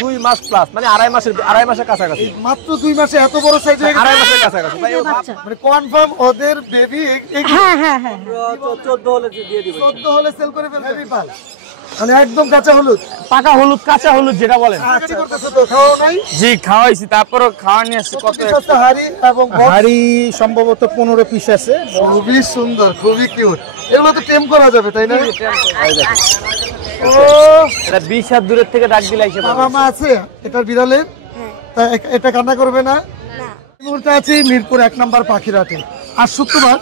2 মাস plus, মানে আড়াই মাসের কাছাকাছি। মাত্র 2 মাসে এত বড় সাইজ হয়ে গেছে, আড়াই মাসের কাছাকাছি ভাই। মানে কনফার্ম ওদের বেবি। হ্যাঁ হ্যাঁ হ্যাঁ 14 হলে দিয়ে দিব, 14 হলে সেল করে ফেলবে বেবি পাল, মানে একদম কাঁচা হলুদ। পাকা হলুদ, কাঁচা হলুদ যেটা বলেন। আচ্ছা করতেছো তো, খাওয়া নাই? জি খাওয়াইছি, তারপরও খাওয়া নিয়ে আসছি। কত একটা হাড়ি এবং হাড়ি সম্ভবত 15 পিস আছে। খুবই সুন্দর, খুবই কিউট। এগুলো তো টেম করা যাবে তাই না? ও এটা 20 হাত দূরের থেকে ডাক দিলে এসে বাবা মা আছে এটার বিড়ালের? তা এটা কান্না করবে না? এই মুহূর্তে আছি মিরপুর 1 নম্বর পাখিরাটে। আজ শুক্রবার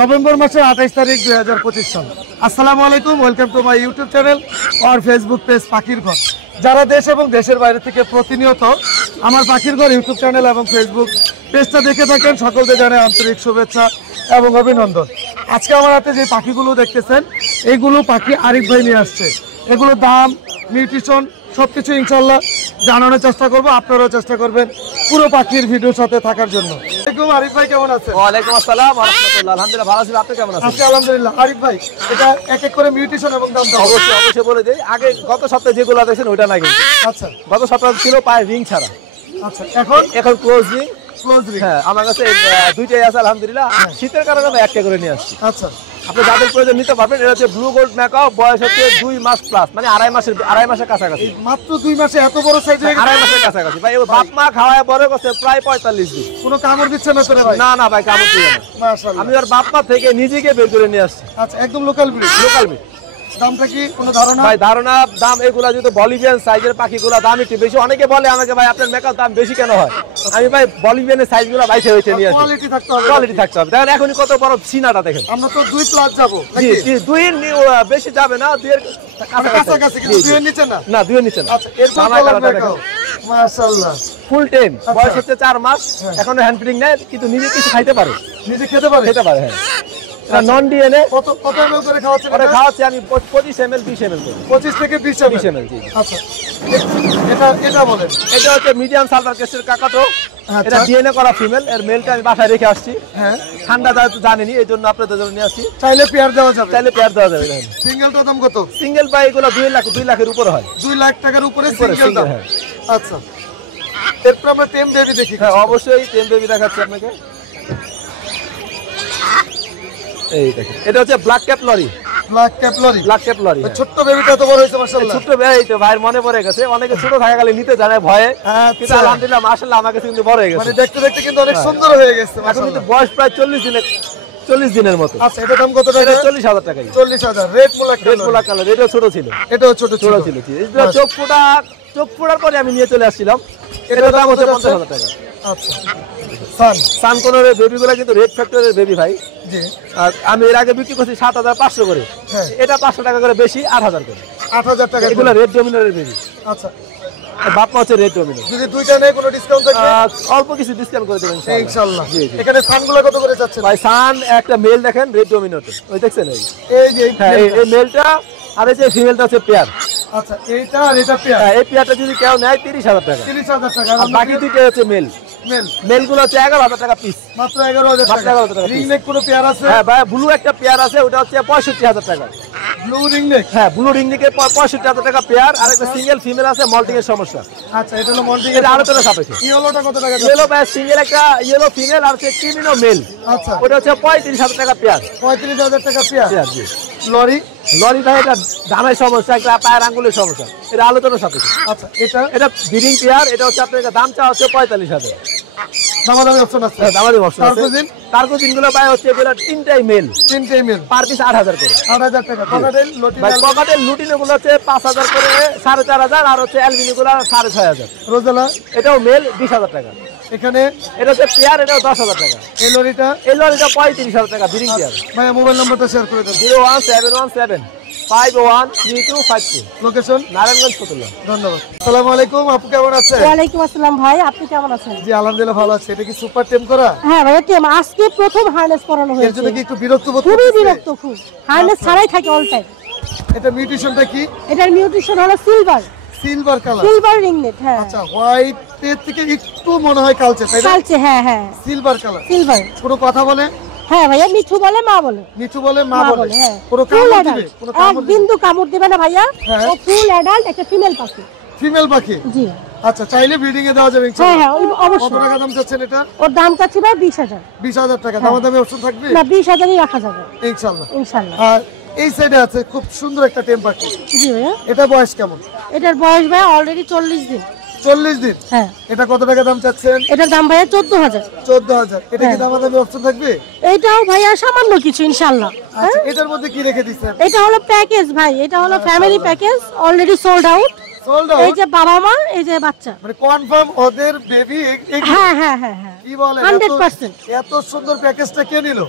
নভেম্বর মাসের 28 তারিখ 2025 সাল। আসসালামু আলাইকুম, welcome to my YouTube channel আর ফেসবুক পেজ পাখির ঘর। যারা দেশ এবং দেশের বাইরে থেকে প্রতিনিয়ত আমার পাখির ঘর ইউটিউব চ্যানেল এবং ফেসবুক পেজটা দেখে থাকেন, সকলকে জানাই আন্তরিক শুভেচ্ছা এবং অভিনন্দন। আজকে আমার হাতে যে পাখিগুলো দেখতেছেন, এইগুলো পাখি আরিফ ভাই নিয়ে আসছে। এগুলো দাম, নিউট্রিশন সবকিছু ইনশাল্লাহ জানানোর চেষ্টা করব। আপনারাও চেষ্টা করবেন পুরো পাখির ভিডিওর সাথে থাকার জন্য। আরিফ ভাই কেমন আছেন? ওয়ালাইকুম আসসালাম ওয়া রাহমাতুল্লাহ। আলহামদুলিল্লাহ ভালো আছি, আপনি কেমন আছেন? আছি আলহামদুলিল্লাহ। আরিফ ভাই এটা এক এক করে মিউটেশন এবং দামটা অবশ্যই বলে দেই। আগে গত সপ্তাহে যেগুলো দেখছেন ওইটা না, কিন্তু আচ্ছা গত সপ্তাহে ছিল পায়ে রিং ছাড়া। আচ্ছা এখন ক্লোজ রিং। রিং। হ্যাঁ আমার কাছে দুইটাই আছে আলহামদুলিল্লাহ। শীতের কারণে আমি একটা করে নিয়ে আসছি। আচ্ছা আপনি যাদের প্রয়োজন নিতে পারবেন। এটা হচ্ছে ব্লু গোল্ড ম্যাকাও, বয়স হচ্ছে 2 মাস প্লাস, মানে আড়াই মাসের কাছাকাছি। মাত্র 2 মাসে এত বড় সাইজ হয়ে গেছে, আড়াই মাসের কাছাকাছি ভাই। বাপ মা খাওয়ায় বড় করছে প্রায় 45 দিন। কোনো কামড় দিচ্ছে না তোরে ভাই? না ভাই কামড় দিবে না। মাশাআল্লাহ। আমি ওর বাপ মা থেকে নিজেকে বের করে নিয়ে আসছি। আচ্ছা একদম লোকাল ব্রিড। Local breed. দামটা কি কোনো ধারণা? ভাই ধারণা দাম এগুলা যেহেতু বলিভিয়ান সাইজের পাখিগুলা দাম একটু বেশি। অনেকে বলে আমাকে ভাই আপনার মেকার দাম বেশি কেন হয়? আমি ভাই বলিভিয়ানের সাইজগুলো বাইসে হয়েছে নিয়ে আসি। কোয়ালিটি থাকতে হবে, কোয়ালিটি থাকতে হবে। দেখেন এখনই কত বড় সিনাটা দেখেন। আমরা তো 2 প্লাস যাব জি জি 2 এর বেশি যাবে না, 2 এর কাছাকাছি, কিন্তু 2 এর নিচে না। না 2 এর নিচে না। আচ্ছা এরপর বলার দেখাও। মাশাআল্লাহ ফুল টেম, বয়স হচ্ছে 4 মাস, এখনো হ্যান্ড ফিডিং নেয়, কিন্তু নিজে কিছু খাইতে পারে। নিজে খেতে পারে? খেতে পারে হ্যাঁ। এটা নন ডিএনএ। কত ml করে খাওয়াচ্ছেন? ওটা খাওয়াচ্ছি আমি 25 ml 20 ml করে। 25 থেকে 20 ml জি। আচ্ছা এটা বলেন। এটা হচ্ছে মিডিয়াম সালভার কেসের কাকাতো। আচ্ছা। এটা ডিএনএ করা ফিমেল। এর মেলটা আমি বাসায় রেখে আসছি। হ্যাঁ ঠান্ডা যেহেতু জানেনি, এই জন্য আপনাদের জন্য নিয়ে আসছি। চাইলে পেয়ার দেওয়া যাবে? চাইলে পেয়ার দেওয়া যাবে। দেখেন সিঙ্গেলটার দাম কত? সিঙ্গেল পাই এগুলো 2 লাখের উপরে হয়। 2 লাখ টাকার উপরে সিঙ্গেল দাম। হ্যাঁ। আচ্ছা এরপর আমরা টেম বেবি দেখি। হ্যাঁ অবশ্যই টেম বেবি দেখাচ্ছি আপনাকে। এই দেখেন এটা হচ্ছে black cap lory. Black cap lory. Black cap lory ছোট্ট বেবিটা তো বড় হয়েছে মাশাআল্লাহ। ছোট্ট বেবি তো ভাইয়ের মনে পড়ে গেছে। অনেকে ছোট থাকা গেলে নিতে জানে ভয়ে, কিন্তু আলহামদুলিল্লাহ মাশাআল্লাহ আমার কাছে কিন্তু বড় হয়ে গেছে। মানে দেখতে দেখতে কিন্তু অনেক সুন্দর হয়ে গেছে এখন মাশাআল্লাহ। কিন্তু বয়স প্রায় 40 দিনের মতো। আচ্ছা এটা দাম কত টাকা? এটা 40,000 টাকা। 40,000 রেড মুলাক রেড মোলা কালার। এটাও ছোট ছিল। এটাও ছোট ছিল এটা চোখ ফোড়ার পরে আমি নিয়ে চলে আসছিলাম। এটার দাম হচ্ছে 50,000 টাকা। আচ্ছা সান কোনরের বেবিগুলো কিন্তু রেড ফ্যাক্টরের বেবি ভাই। জি আর আমি এর আগে বিক্রি করছি 7,500 করে। হ্যাঁ এটা 500 টাকা করে বেশি, 8,000 করে। 8,000 টাকা। এগুলো রেড ডমিনারের বেবি। আচ্ছা আর বাপ মা হচ্ছে রেড ডমিনার। যদি দুইটা নেই কোনো ডিসকাউন্ট থাকবে? অল্প কিছু ডিসকাউন্ট করে দেবেন ইনশাআল্লাহ। জি জি। এখানে সানগুলো কত করে যাচ্ছে ভাই সান একটা মেল দেখেন রেড ডমিনারতে। ওই দেখছেন এই যে হ্যাঁ এই মেলটা আর এই যে ফিমেলটা হচ্ছে পেয়ার। আচ্ছা এইটা আর এটা পেয়ার। হ্যাঁ এই পেয়ারটা যদি কেউ নেয় 30,000 টাকা। 30,000 টাকা। আর বাকি দুটো হচ্ছে মেল। মেলগুলো হচ্ছে 11,000 টাকা পিস। মাত্র 11,000 টাকা। 11,000 টাকা। রিং নেক কোনো পেয়ার আছে? হ্যাঁ ভাই ব্লু একটা পেয়ার আছে, ওটা হচ্ছে 65,000 টাকা। Blue ring neck? হ্যাঁ ব্লু রিং নেকের 65,000 টাকা পেয়ার। আর একটা সিঙ্গেল ফিমেল আছে, মল্টিং এর সমস্যা। আচ্ছা এটা হলো মল্টিং এটা আলোচনা সাপেক্ষে। ইয়েলোটা কত টাকা? ইয়েলো ভাই সিঙ্গেল একটা ইয়েলো ফিমেল আর হচ্ছে ক্রিমিনো মেল। আচ্ছা ওটা হচ্ছে 35,000 টাকা পেয়ার। 35,000 টাকা পেয়ার। পেয়ার জি। লরি লরি ভাই এটা ডানার সমস্যা, একটা পায়ের আঙ্গুলের সমস্যা। এটা আলোচনার সাপেক্ষে। আচ্ছা এটা ব্রিডিং পেয়ার। এটা হচ্ছে আপনার দাম চাওয়া হচ্ছে 45,000। দামাদামি অপশন আছে? হ্যাঁ দামাদামি অপশন আছে। তারপর তারকোজিন গুলো ভাই হচ্ছে এগুলো তিনটাই মেল। 3 মেল পার পিস 8,000 করে। 8,000 টাকা। ককাটেল লটি ভাই পকেটের লুটিনো গুলো হচ্ছে 5,000 করে, 4,500। আর হচ্ছে অ্যালবিনো গুলো 6,500। রোজালা এটাও মেল 20,000 টাকা। এখানে এটা হচ্ছে পেয়ার, এটাও 10,000 টাকা। এই লরিটা এই লরিটা 35,000 টাকা ব্রিডিং পেয়ার। ভাই মোবাইল নাম্বারটা শেয়ার করে দেন। 01717 513252। লোকেশন নারায়ণগঞ্জ ফতুল্লা। ধন্যবাদ। আসসালামু আলাইকুম, আপু কেমন আছেন? ওয়ালাইকুম আসসালাম ভাই, আপনি কেমন আছেন? জি আলহামদুলিল্লাহ ভালো আছি। এটা কি সুপার টেম করা? হ্যাঁ ভাই টেম আজকে প্রথম হারনেস করানো এর হয়েছে। জন্য কি একটু বিরক্ত বোধ খুবই করতেছে? বিরক্ত, খুব হারনেস ছাড়াই থাকে অল টাইম। এটা মিউটেশনটা কি? এটার মিউটেশন হলো সিলভার কালার। সিলভার রিংনেট। হ্যাঁ আচ্ছা হোয়াইট এর থেকে একটু মনে হয় কালচে, তাই না? কালচে, হ্যাঁ হ্যাঁ সিলভার কালার। সিলভার। পুরো কথা বলে? হ্যাঁ ভাইয়া মিঠু বলে, মা বলে। মিঠু বলে, মা বলে। হ্যাঁ পুরো ফুল কামড় অ্যাডাল্ট, দিবে? পুরো এক কামড় দিবে? বিন্দু কামড় দিবে না ভাইয়া। হ্যাঁ। ও ফুল অ্যাডাল্ট একটা ফিমেল পাখি। ফিমেল পাখি। জি আচ্ছা, চাইলে ব্রিডিং এ দেওয়া যাবে হ্যাঁ ইনশাআল্লাহ। হ্যাঁ কত অবশ্যই। টাকা দাম চাচ্ছেন এটা? ওর দাম চাচ্ছি ভাই 20,000। 20,000 টাকা। দামাদামি অপশন থাকবে না 20,000ই রাখা যাবে ইনশাআল্লাহ। ইনশাআল্লাহ। আর এই সাইডে আছে খুব সুন্দর একটা টেম পাখি। জি ভাইয়া, এটা বয়স কেমন? এটার বয়স ভাই অলরেডি 40 দিন। 40 দিন। হ্যাঁ, এটা কত টাকা দাম চাচ্ছেন? এটার দাম ভাইয়া 14,000। 14,000। এটা কি হ্যাঁ। দামাদামি অপশন থাকবে? এইটাও ভাইয়া সামান্য কিছু ইনশাআল্লাহ। আচ্ছা, এটার মধ্যে কি রেখে দিচ্ছেন? এটা হলো প্যাকেজ ভাই, এটা হলো family package, already sold out. Sold এই আউট যে বাবা মা, এই যে বাচ্চা। মানে কনফার্ম ওদের বেবি। হ্যাঁ হ্যাঁ হ্যাঁ হ্যাঁ, কি বলে 100%। এত সুন্দর প্যাকেজটা কে নিল?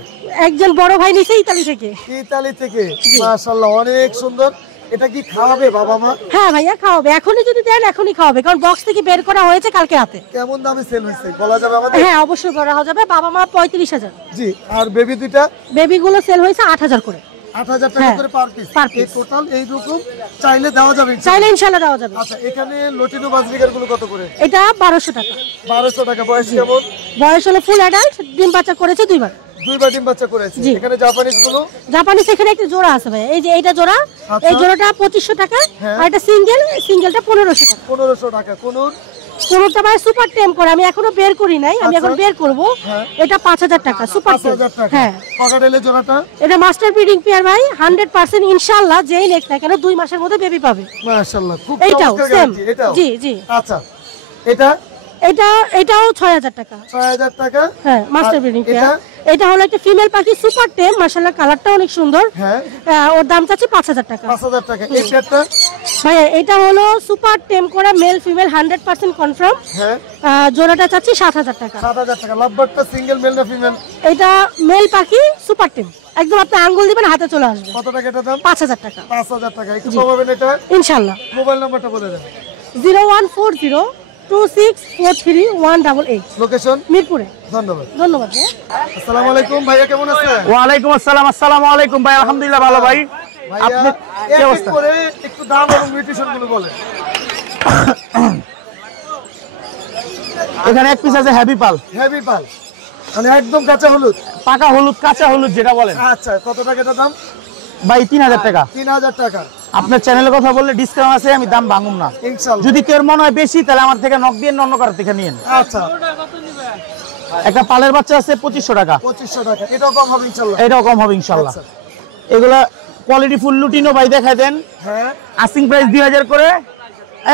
একজন বড় ভাই নিছে ইতালি থেকে। ইতালি থেকে। মাশাআল্লাহ, অনেক সুন্দর। এটা কি খাওয়াবে বাবা মা? হ্যাঁ ভাইয়া খাওয়াবে, এখনই যদি দেন এখনই খাওয়াবে, কারণ বক্স থেকে বের করা হয়েছে কালকে রাতে। কেমন দামে সেল হয়েছে বলা যাবে আমাদের? হ্যাঁ অবশ্যই করা যাবে। বাবা মা 35,000। জি। আর বেবি দুইটা বেবি গুলো সেল হয়েছে 8,000 করে। 8,000 টাকা হ্যাঁ, করে পার পিস। per এই piece। টোটাল এই রকম চাইলে দেওয়া যাবে ইনশাআল্লাহ। চাইলে ইনশাআল্লাহ দেওয়া যাবে। আচ্ছা, এখানে লটিনো বাজরিকার গুলো কত করে? এটা 1200 টাকা। 1200 টাকা। বয়স কেমন? বয়স হলো ফুল অ্যাডাল্ট, ডিম বাচ্চা করেছে 2 বার। দুইবার ডিম বাচ্চা করেছে। জি। এখানে জাপানিজ গুলো জাপানিজ এখানে একটা জোড়া আছে ভাই, এই যে এইটা জোড়া। আচ্ছা। এই জোড়াটা 2500 টাকা। হ্যাঁ। আর এটা সিঙ্গেলটা 1500 টাকা। 1500 টাকা। কোনুর কোনটা ভাই সুপার টেম করে, আমি এখনো বের করি নাই, আমি এখন বের করব। হ্যাঁ। এটা 5000 টাকা সুপার টেম। 5000 টাকা। হ্যাঁ, ককাটেলের জোড়াটা এটা মাস্টার ব্রিডিং পেয়ার ভাই, 100% ইনশাআল্লাহ যেই নেক না কেন 2 মাসের মধ্যে বেবি পাবে। মাশাআল্লাহ, খুব এইটাও চমৎকার সেম। গ্যারান্টি। এটাও জি জি। আচ্ছা, এটা এটাও 6000 টাকা। 6000 টাকা। হ্যাঁ, মাস্টার আর ব্রিডিং এটা? পেয়ার। এটা হলো একটা ফিমেল পাখি সুপার টেম, মাশাআল্লাহ কালারটা অনেক সুন্দর। হ্যাঁ, ওর দাম চাচ্ছি 5000 টাকা। 5000 টাকা। এই পেয়ারটা? ভাইয়া এটা হলো সুপার টেম করা মেল ফিমেল 100% কনফার্ম। হ্যাঁ, জোড়াটা চাচ্ছি 7000 টাকা। 7000 টাকা। লাভবার্ডটা সিঙ্গেল মেল না ফিমেল? এটা মেল পাখি সুপার টেম, একদম আপনি আঙ্গুল দিবেন হাতে চলে আসবে। কত টাকা এটা দাম? 5000 টাকা 5000 টাকা। একটু কমাবেন এটা? ইনশাআল্লাহ। মোবাইল নাম্বারটা বলে দেন। 01402643 লোকেশন? মিরপুরে। ধন্যবাদ। ধন্যবাদ ভাইয়া। আসসালামু আলাইকুম ভাইয়া, কেমন আছেন? ওয়ালাইকুম আসসালাম। আসসালামু আলাইকুম ভাই, আলহামদুলিল্লাহ ভালো ভাই। ভাইয়া আপনি কি এক এক অবস্থা? করে একটু দাম এবং নিউট্রিশন গুলো বলেন। এখানে এক পিস আছে হ্যাপি পাল, হেভি পাল, মানে একদম কাঁচা হলুদ। পাকা হলুদ, কাঁচা হলুদ যেটা বলেন আচ্ছা, কত টাকা এটা দাম? ভাই 3000 টাকা। 3000 টাকা। আপনার চ্যানেলের কথা বললে ডিসকাউন্ট আছে, আমি দাম ভাঙুম না। ইনশাআল্লাহ। যদি কেউ মনে হয় বেশি তাহলে আমার থেকে নক দিয়ে অন্য কারো থেকে নিয়েন। আচ্ছা, একটা পালের বাচ্চা আছে 2500 টাকা। 2500 টাকা। এটাও কম হবে ইনশাআল্লাহ। এটাও কম হবে ইনশাআল্লাহ। আচ্ছা। এগুলা কোয়ালিটি ফুল লুটিনো ভাই দেখাই দেন। হ্যাঁ, আস্কিং প্রাইস 2000 করে,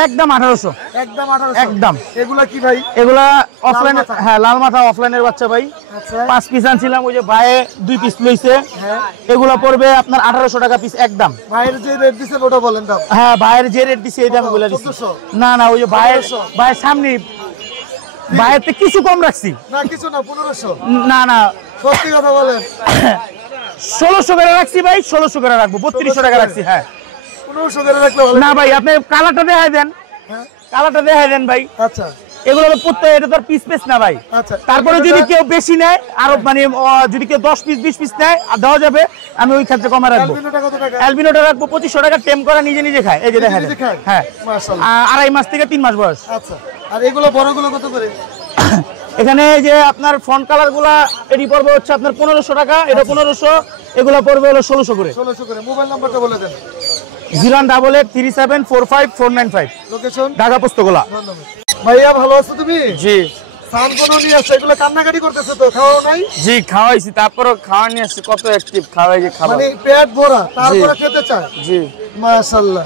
একদম 1800। একদম 1800। একদম। এগুলা কি ভাই? এগুলা অফলাইন, মাথা। হ্যাঁ লাল মাথা অফলাইনের বাচ্চা ভাই। আচ্ছা। 5 পিস আনছিলাম, ওই যে ভাইয়ে 2 পিস লইছে। হ্যাঁ, এগুলা পড়বে আপনার 1800 টাকা পিস একদম। ভাইয়ের যে রেট দিছেন ওটা বলেন দাম। হ্যাঁ, ভাইয়ের যে রেট দিছে এই দাম বলে দিছি। 1400? না না, ওই যে ভাইয়ের 1500? ভাইয়ের সামনে ভাইয়ের থেকে কিছু কম রাখছি। না কিছু না, 1500। না না, সত্যি কথা বলেন। 1600 করে রাখছি ভাই, 1600 করে রাখবো, 3200 টাকা রাখছি। হ্যাঁ 1500 করে রাখলে ভালো। না ভাই, আপনি কালারটা দেখাই দেন, হ্যাঁ, কালারটা দেখাই দেন ভাই। আচ্ছা এগুলো তো প্রত্যেক, এটা তো আর পিস পিস না ভাই। আচ্ছা। তারপরে যদি কেউ বেশি নেয় আরো মানে যদি কেউ 10 পিস 20 পিস নেয় আর দেওয়া যাবে, আমি ওই ক্ষেত্রে কমে রাখবো। অ্যালবিনোটা কত টাকা? অ্যালবিনোটা রাখবো 2500 টাকা। টেম করা নিজে নিজে খায়, এই যে দেখা নিজে খায়? হ্যাঁ, মাশাআল্লাহ। 2.5 মাস থেকে 3 মাস বয়স। আচ্ছা, আর এগুলো বড়গুলো কত করে? এখানে যে আপনার ফ্রন্ট কালার গুলা এটি পড়বে হচ্ছে আপনার 1500 টাকা, এটা 1500, এগুলো পড়বে হলো 1600 করে। 1600 করে। মোবাইল নাম্বারটা বলে দেন। 01837454495। লোকেশন? ঢাকা পোস্তগোলা। ধন্যবাদ। ভাইয়া ভালো আছো তুমি? জি সান কোন নিয়ে আসছো? এগুলো কান্নাকাটি করতেছে তো, খাওয়াও নাই? জি, খাওয়াইছি, তারপরও খাওয়া নিয়ে আসছি, কত অ্যাক্টিভ খাওয়াই যে খাবার। মানে পেট ভরা তারপরে খেতে চায়। জি, মাশাআল্লাহ,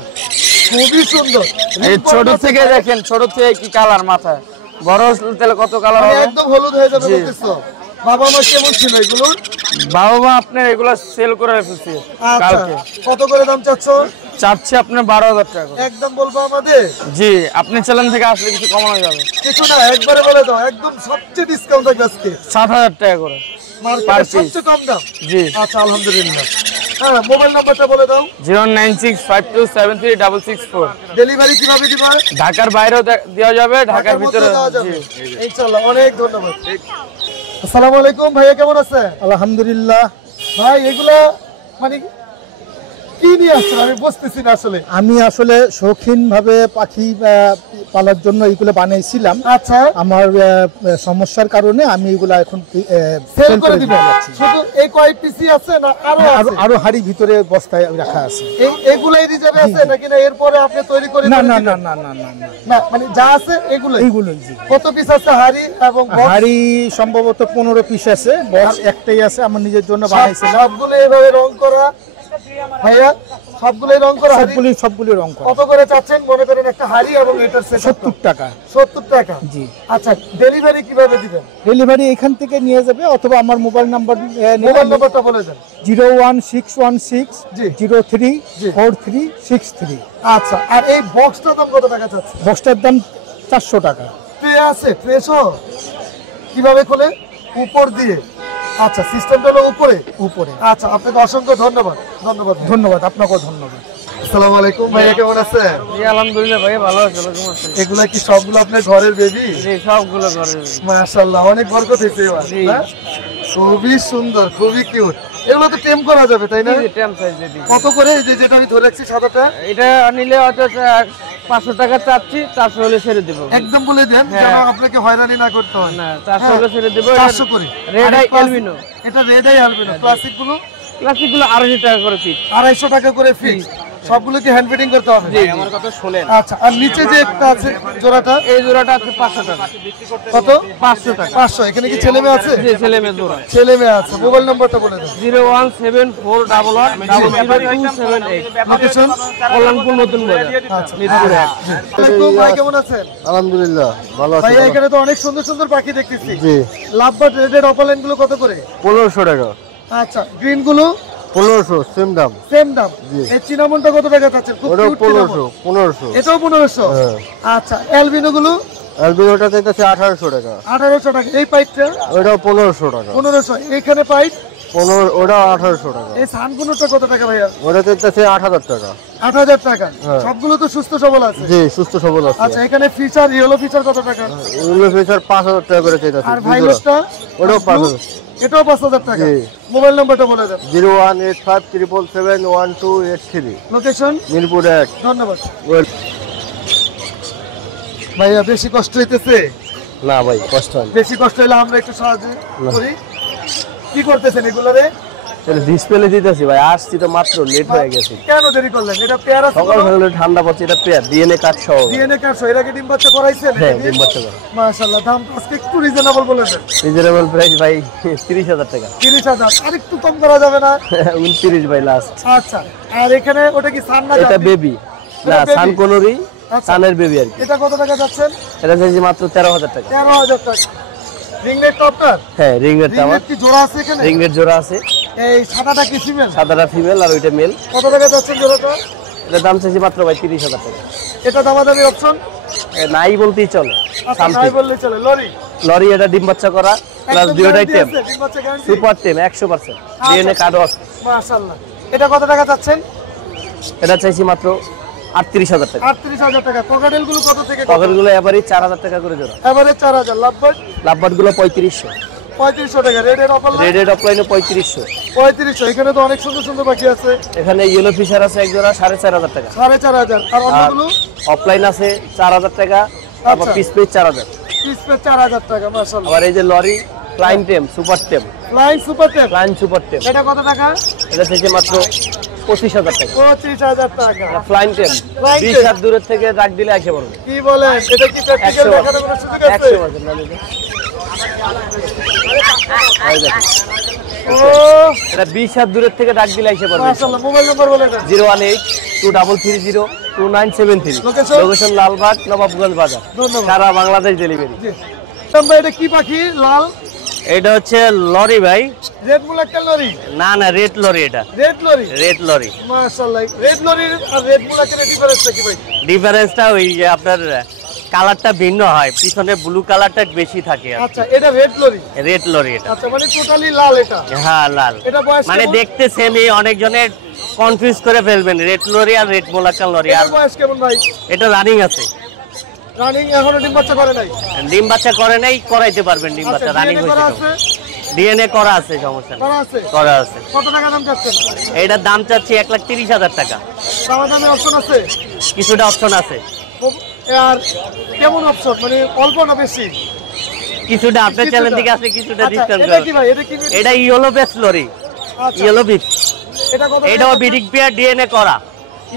খুবই সুন্দর। এই ছোট থেকে দেখেন, ছোট থেকে কি কালার মাথায়, বড় তেলে কত কালার মানে হবে। একদম হলুদ হয়ে যাবে জি। বলতেছো। বাবা মা কেমন ছিল এগুলো? বাবা মা আপনার এগুলা সেল করে রেখেছি আচ্ছা, কালকে। কত করে দাম চাচ্ছো? চাচ্ছি আপনার 12000 টাকা করে। একদম বলবো আমাদের? জি, আপনি চ্যানেল থেকে আসলে কিছু কমানো যাবে। কিছু না, একবারে বলে দাও, একদম সবচেয়ে ডিসকাউন্ট থাকবে আজকে 7000 টাকা করে মার্কেটে per piece। সবচেয়ে কম দাম। জি, আচ্ছা, আলহামদুলিল্লাহ। হ্যাঁ, মোবাইল নাম্বারটা বলে দাও। 09652736664। ডেলিভারি কিভাবে দিবা? ঢাকার বাইরেও দেওয়া যাবে, ঢাকার মধ্যে ভিতরে। দেওয়া যাবে। জি, ইনশাআল্লাহ, অনেক ধন্যবাদ। আসসালামু আলাইকুম ভাইয়া, কেমন আছেন? আলহামদুলিল্লাহ। ভাই এগুলা মানে কি নিয়ে আসছেন আমি বুঝতেছি না আসলে। আমি আসলে শৌখিন ভাবে পাখি পালার জন্য এইগুলো বানিয়েছিলাম। আচ্ছা, আমার সমস্যার কারণে আমি এগুলা এখন সেল করে দিবেন। শুধু এই কয় পিসি আছে না আরো আছে? আরো হাড়ি ভিতরে বস্তায় রাখা আছে। এগুলাই রিজার্ভে আছে নাকি না এরপরে আপনি তৈরি করে না দিবেন? না না না না না না না, মানে যা আছে এগুলাই। এইগুলোই জি। কত পিস আছে হাড়ি এবং box? হাড়ি সম্ভবত 15 পিস আছে, বক্স একটাই আছে, আমার নিজের জন্য বানাইছিলাম। সবগুলো এভাবে রং করা ভাইয়া, সবগুলোই রং করা হাড়ি? সবগুলি রং করা। কত করে চাচ্ছেন? মনে করেন একটা হাড়ি এবং এটার সেট 70 টাকা। 70 টাকা জি। আচ্ছা, ডেলিভারি কিভাবে দিবেন? ডেলিভারি এখান থেকে নিয়ে যাবে অথবা আমার মোবাইল নাম্বার মোবাইল নাম্বারটা বলে দেন। 01616 জি। 034363। আচ্ছা, আর এই বক্সটার দাম কত টাকা চাচ্ছেন? বক্সটার দাম 400 টাকা। ট্রে আছে, ট্রেসও কিভাবে খোলে? উপর দিয়ে। আচ্ছা, সিস্টেমটা হলো উপরে। উপরে। আচ্ছা, আপনাকে অসংখ্য ধন্যবাদ। ধন্যবাদ। ধন্যবাদ, আপনাকেও ধন্যবাদ। আসসালামু আলাইকুম ভাইয়া, কেমন আছেন? জি আলহামদুলিল্লাহ ভাই ভালো আছি। ওয়ালাইকুম আসসালাম। এগুলা কি সবগুলো আপনার ঘরের বেবি? জি সবগুলো করে মাশাআল্লাহ, অনেক বরকত হয়েছে এবার। জি। হ্যাঁ? খুবই সুন্দর, খুবই কিউট। এগুলো তো টেম করা যাবে তাই না? টেম সাইজ দিই। কত করে? এই যে যেটা আমি ধরে রাখছি সাদাটা, এটা নিলে হয়তো 500 টাকা চাচ্ছি, 400 হলে ছেড়ে দেব। একদম বলে দেন যেন আপনাকে হয়রানি না করতে হয়। না 400 হলে ছেড়ে দেব। 400 করে। রেড আই আর classic- এলবিনো। এটা রেড আই অ্যালবিনো। ক্লাসিক গুলো ক্লাসিক গুলো 250 টাকা করে পিস। 250 টাকা করে ফিক্স। সবগুলো কি হ্যান্ড ফিটিং করতে হবে? জি আমার কথা শুনেন। আচ্ছা, আর নিচে যে একটা আছে জোড়াটা, এই জোড়াটা আছে 500 টাকা। কত? 500 টাকা। 500। এখানে কি ছেলে মেয়ে আছে? জি ছেলে মেয়ে জোড়া। ছেলে মেয়ে আছে। মোবাইল নাম্বারটা বলে দেন। 0174111000278। লোকেশন? কল্যাণপুর নতুন বাজার। আচ্ছা। মিরপুর 1। আসসালামু ভাই, কেমন আছেন? আলহামদুলিল্লাহ ভালো ভাই এখানে তো অনেক সুন্দর সুন্দর পাখি দেখতেছি। জি। লাভবার্ড রেডের অপালাইন গুলো কত করে? 1500 টাকা। আচ্ছা, গ্রিন গুলো 1500 সেম দাম। সেম দাম। এই চিনামনটা কত টাকা চাচ্ছেন? খুব ওটা কিউট চিনামন। 1500। এটাও 1500। হ্যাঁ। আচ্ছা, অ্যালবিনো গুলো অ্যালবিনোটা দেখতেছে 1800 টাকা। 1800 টাকা। এই পাইপটা ওটাও 1500 টাকা। 1500। এখানে পাইপ 15 ওটাও 1800 টাকা। এই সানগুলোটা কত টাকা ভাইয়া? ওটা দেখতেছে 8000 টাকা। 8000 টাকা। হ্যাঁ। সবগুলো তো সুস্থ সবল আছে। জি সুস্থ সবল আছে। আচ্ছা, এখানে ফিচার ইয়েলো ফিচার কত টাকা? এগুলো ফিচার 5000 টাকা করে চাইতেছে। আর ভাইলোসটা ওটাও 5000। এটাও 5000 টাকা। জি। মোবাইল নাম্বারটা বলে দেন। 01857771283। লোকেশন? মিরপুর 1। ধন্যবাদ ভাইয়া। বেশি কষ্ট হইতেছে? না ভাই কষ্ট হয় বেশি কষ্ট হলে আমরা একটু সাহায্য করি। কি করতেছেন এগুলোরে? ডিসপ্লে দিতেছি ভাই, আসছি তো মাত্র লেট হয়ে গেছে। কেন দেরি করলেন? এটা পেয়ার আছে? সকাল সকালে ঠান্ডা পড়ছে, এটা পেয়ার ডিএনএ কার্ড সহ। ডিএনএ কার্ড সহ। এর আগে ডিম বাচ্চা করাইছেন? হ্যাঁ ডিম বাচ্চা করে। মাশাআল্লাহ, দাম আজকে একটু রিজনেবল বলেছেন। রিজনেবল প্রাইস ভাই 30000 টাকা। 30000। আর একটু কম করা যাবে না? 29 ভাই লাস্ট। আচ্ছা, আর এখানে ওটা কি সান না? এটা বেবি না, এটা baby? সান কোনরি, আচ্ছা। সানের বেবি আর কি। এটা কত টাকা যাচ্ছেন? এটা চাইছি মাত্র 13000 টাকা। 13000 টাকা। রিংনেট টপটার? হ্যাঁ রিং রেটটা আমার। রিংনেট কি জোড়া আছে এখানে? রিং রেট জোড়া আছে। এই সাদাটা কি ফিমেল? সাদাটা ফিমেল আর ওইটা মেল। কত টাকা যাচ্ছেন জোড়াটা? এটা দাম চাইছি মাত্র ভাই 30000 টাকা। এটা দামাদামি অপশন? নাই বলতেই চলে। আচ্ছা, নাই বললে চলে। লরি? লরি এটা ডিম বাচ্চা করা প্লাস একদম দুইটাই guarantee টেম। আছে? ডিম বাচ্চা guarantee? সুপার টেম 100%। ডিএনএ কার্ডও আছে। মাশাআল্লাহ। এটা কত টাকা যাচ্ছেন? এটা চাইছি মাত্র 38000 টাকা। 38000 টাকা। ককাটেল গুলো কত থেকে কত? পকেটগুলো এবারই 4000 টাকা করে জোড়া। এভারেজ 4000। লাভবার্ড লাভবার্ড গুলো 3500। 3500 টাকা। রেডের অপার রেড রেড অফলাইনে 3500। 3500। এখানে তো অনেক সুন্দর সুন্দর পাখি আছে। এখানে ইয়েলো ফিশার আছে এক জোড়া 4500 টাকা। 4500। আর আর অন্যগুলো অফলাইন আছে 4000 টাকা। আবার আচ্ছা। Piece piece 4000। পিস পে 4000 টাকা। মাশাআল্লাহ। আবার এই যে lorry ক্লাইন tame super tame. Flying super tape. Clean super tame এটা কত টাকা? এটা থেকে মাত্র 25000 টাকা। 25000 টাকা। ফ্লাইন টেম Flying 20 tail। হাত দূরের থেকে ডাক দিলে এসে পড়বে। কি বলেন? এটা কি প্র্যাকটিক্যাল 100%। দেখানোর কোনো সুযোগ আছে? 100% না দিলে। এই দেখেন, ও এটা 20 হাত দূরের থেকে ডাক দিলে এসে পড়বে। মাশাআল্লাহ। মোবাইল নাম্বার বলে দেন। 01823302973। Location? লোকেশন লালবাগ নবাবগঞ্জ বাজার। ধন্যবাদ। সারা বাংলাদেশ ডেলিভারি। জি। ভাই এটা কি পাখি? লাল এটা হচ্ছে লরি ভাই। Red Moluccan lory? না না রেড লরি, এটা রেড লরি? Red lory. মাশাআল্লাহ। রেড লরির আর রেড মুলাক্কালের ডিফারেন্সটা কি ভাই? ডিফারেন্সটা ওই যে আপনার কালারটা ভিন্ন হয়, পিছনে ব্লু কালারটা বেশি থাকে। আচ্ছা, এটা রেড লরি? রেড লরি এটা। আচ্ছা, মানে টোটালি লাল এটা? হ্যাঁ লাল। এটা বয়স মানে কেমন? দেখতে সেমই, অনেকজনের কনফিউজ করে ফেলবেন রেড লরি আর রেড মোলাক্কাল লরি। আর এটার বয়স কেমন ভাই? এটা রানিং আছে, রানিং এখনো ডিম বাচ্চা করে নাই? ডিম বাচ্চা করে নাই, করাইতে পারবেন ডিম আচ্ছা, বাচ্চা, রানিং DNA করা হয়েছে। আছে? ডিএনএ করা আছে, সমস্যা নেই, করা আছে? করা আছে। কত টাকা দাম চাচ্ছেন? এটার দাম চাচ্ছি 1,30,000 টাকা। দামাদামি অপশন আছে? কিছুটা অপশন আছে, আর কেমন অপশন, মানে অল্প না বেশি? কিছুটা আপনার চ্যানেল থেকে আছে, কিছুটা আচ্ছা, ডিসকাউন্ট এটা কি ভাই, এটা কি? এটা ইয়েলো বেস লরি, আচ্ছা, ইয়েলো বিফ। এটা কত? এটাও ব্রিডিং পেয়ার, ডিএনএ করা,